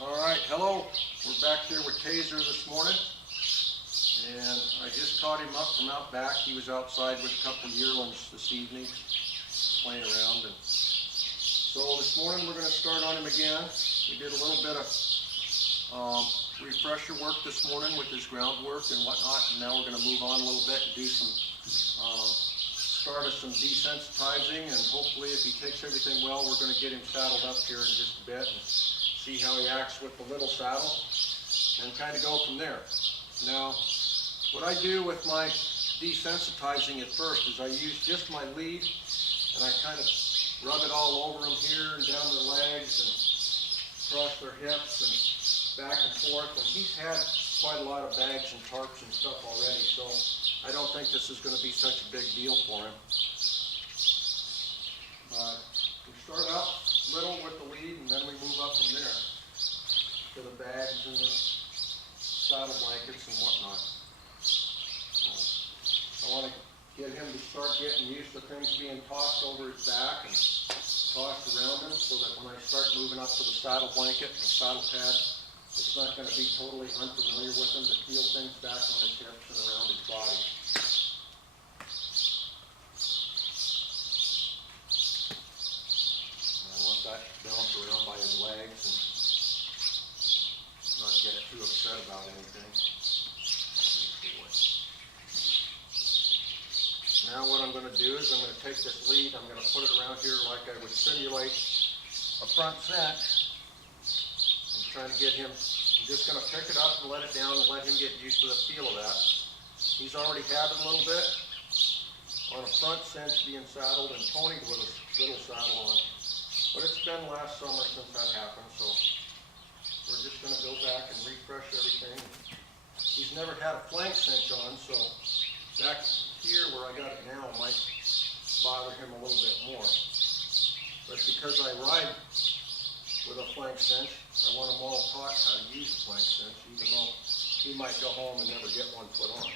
Alright, hello. We're back here with Tazer this morning. And I just caught him up from out back. He was outside with a couple of yearlings this evening, playing around. And so this morning we're going to start on him again. We did a little bit of refresher work this morning with his groundwork and whatnot. And now we're going to move on a little bit and do some start of some desensitizing. And hopefully if he takes everything well, we're going to get him saddled up here in just a bit. And see how he acts with the little saddle and kind of go from there. Now, what I do with my desensitizing at first is I use just my lead and I kind of rub it all over them here and down their legs and across their hips and back and forth. And he's had quite a lot of bags and tarps and stuff already, so I don't think this is going to be such a big deal for him. But we start out little with the lead, and then we move up from there to the bags and the saddle blankets and whatnot. I want to get him to start getting used to things being tossed over his back and tossed around him, so that when I start moving up to the saddle blanket and the saddle pad, it's not going to be totally unfamiliar with him to feel things back on his hips and around his body. Bounce around by his legs and not get too upset about anything. Now what I'm going to do is I'm going to take this lead, I'm going to put it around here like I would simulate a front scent. I'm trying to get him, I'm just going to pick it up and let it down and let him get used to the feel of that. He's already had it a little bit on a front cinch being saddled and ponied with a little saddle on. But it's been last summer since that happened, so we're just going to go back and refresh everything. He's never had a flank cinch on, so back here where I got it now might bother him a little bit more. But because I ride with a flank cinch, I want him all taught how to use a flank cinch, even though he might go home and never get one put on.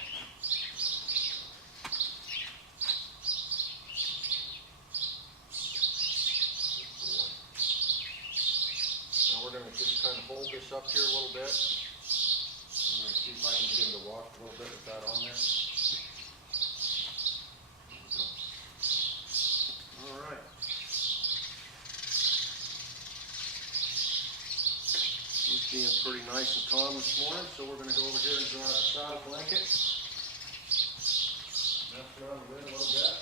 We're going to just kind of hold this up here a little bit. I'm going to see if I can get him to walk a little bit with that on there. There we go. All right. He's being pretty nice and calm this morning, so we're going to go over here and grab a saddle blanket. Mess around the lid a little bit.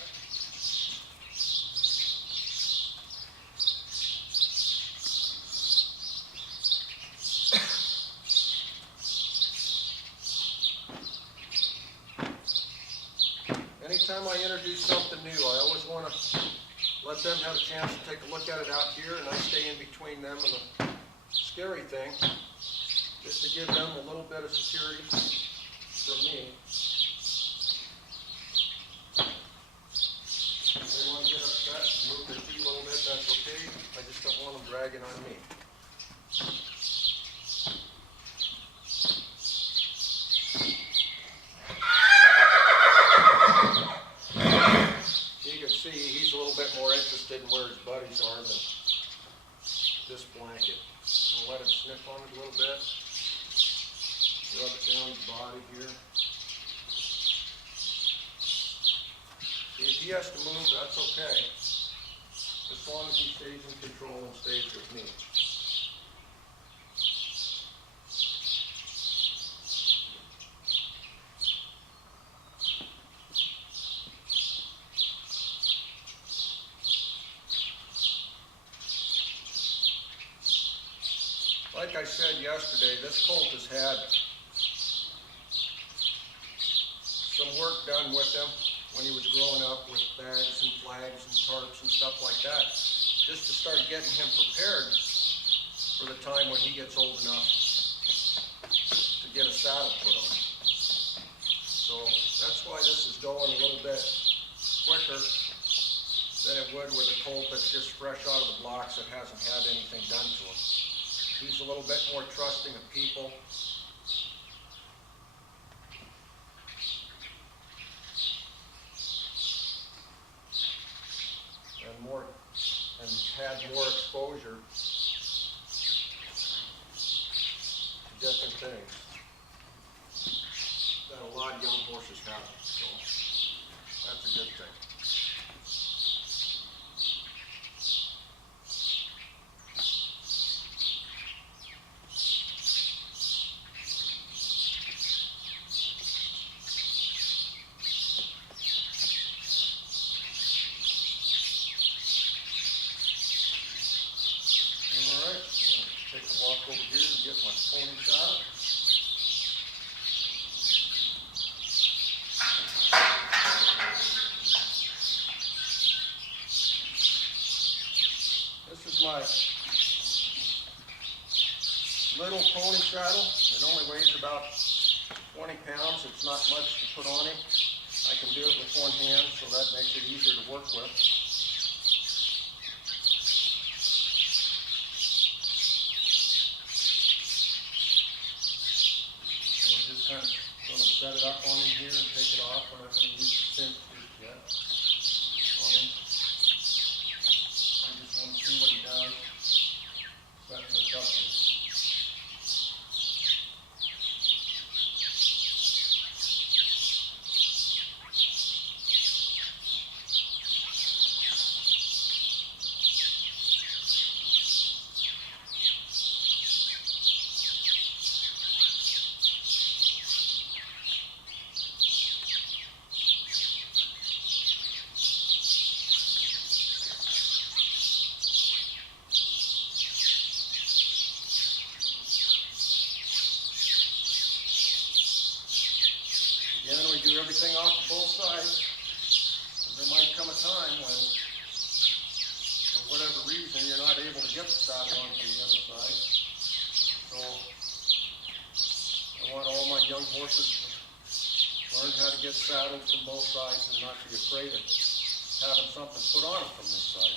Anytime I introduce something new, I always want to let them have a chance to take a look at it out here, and I stay in between them and the scary thing, just to give them a little bit of security from me. If they want to get upset and move their feet a little bit, that's okay. I just don't want them dragging on me. He's a little bit more interested in where his buddies are than this blanket. I'm going to let him sniff on it a little bit. Rub it down his body here. If he has to move, that's okay. As long as he stays in control and stays with me. Like I said yesterday, this colt has had some work done with him when he was growing up with bags and flags and tarps and stuff like that, just to start getting him prepared for the time when he gets old enough to get a saddle put on. So that's why this is going a little bit quicker than it would with a colt that's just fresh out of the blocks that hasn't had anything done to him. He's a little bit more trusting of people. And had more exposure things that a lot of young horses have, so that's a good thing. Over here and get my pony shot. This is my little pony saddle. It only weighs about 20 pounds. It's not much to put on it. I can do it with one hand, so that makes it easier to work with. Kind of going to set it up on him here and take it off. We're not going to use the cinch just yet on him. I just want to see what he does. Setting this up here. Again, we do everything off of both sides. There might come a time when, for whatever reason, you're not able to get the saddle onto the other side. So, I want all my young horses to learn how to get saddled from both sides and not be afraid of having something put on them from this side.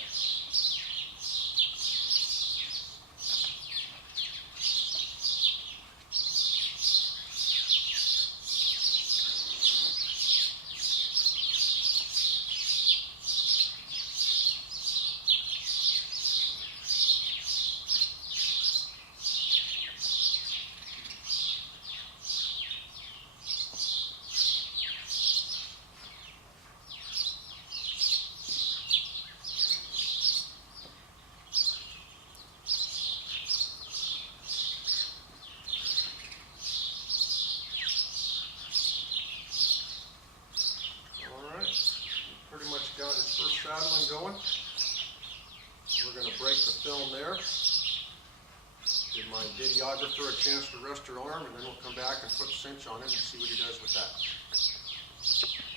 Got his first saddling going. We're going to break the film there. Give my videographer a chance to rest her arm, and then we'll come back and put the cinch on him and see what he does with that.